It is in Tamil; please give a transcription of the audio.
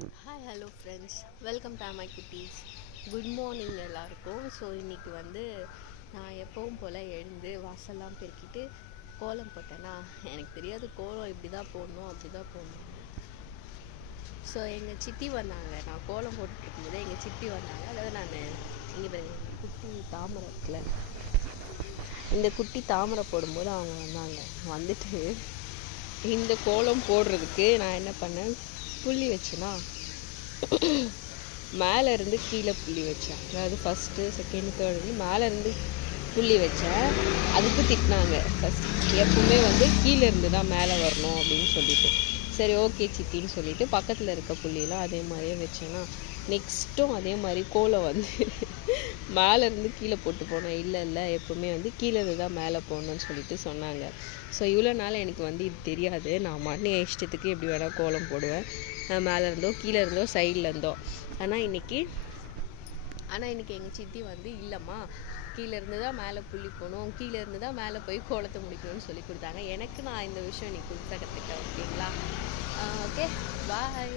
Hi hello friends, welcome to my குட்டீஸ். குட் மார்னிங் எல்லாருக்கும். ஸோ இன்றைக்கி நான் எப்பவும் போல் எழுந்து வாசல்லாம் பெருக்கிட்டு கோலம் போட்டேன்னா, எனக்கு தெரியாது கோலம் இப்படி தான் போடணும் அப்படி தான் போடணும். ஸோ எங்கள் சித்தி வந்தாங்க. நான் கோலம் போட்டுருக்கும்போது எங்கள் சித்தி வந்தாங்க. அதாவது நான் இங்கே குட்டி தாமரை இருக்குல்ல, இந்த குட்டி தாமரை போடும்போது அவங்க வந்தாங்க. வந்துட்டு இந்த கோலம் போடுறதுக்கு நான் என்ன பண்ணேன், புள்ளி வச்சேன்னா மேலே இருந்து கீழே புள்ளி வச்சேன். அதாவது ஃபஸ்ட்டு செகண்ட் தேர்டு மேலே இருந்து புள்ளி வச்சேன். அதுக்கு திட்டினாங்க, ஃபஸ்ட் எப்பவுமே கீழே இருந்து தான் மேலே வரணும் அப்படின்னு சொல்லிட்டு. சரி ஓகே சித்தின்னு சொல்லிட்டு பக்கத்தில் இருக்க புள்ளியெல்லாம் அதே மாதிரியே வச்சேன்னா, நெக்ஸ்ட்டும் அதே மாதிரி கோலம் மேலேருந்து கீழே போட்டு போனேன். இல்லை எப்போவுமே கீழே இருந்து தான் மேலே போகணுன்னு சொல்லிட்டு சொன்னாங்க. ஸோ இவ்வளோ நாள் எனக்கு இது தெரியாது. நான் மண்ணு இஷ்டத்துக்கு எப்படி வேணால் கோலம் போடுவேன், மேலே இருந்தோ கீழே இருந்தோ சைடில் இருந்தோ. ஆனால் இன்றைக்கி எங்கள் சித்தி இல்லைம்மா, கீழே இருந்து தான் மேலே புள்ளி போகணும், கீழே இருந்து தான் மேலே போய் கோலத்தை முடிக்கணும்னு சொல்லி கொடுத்தாங்க. எனக்கு நான் இந்த விஷயம் இன்றைக்கி புதுசாக கற்றுக்கிட்டேன். ஓகேங்களா? ஓகே, பாய்.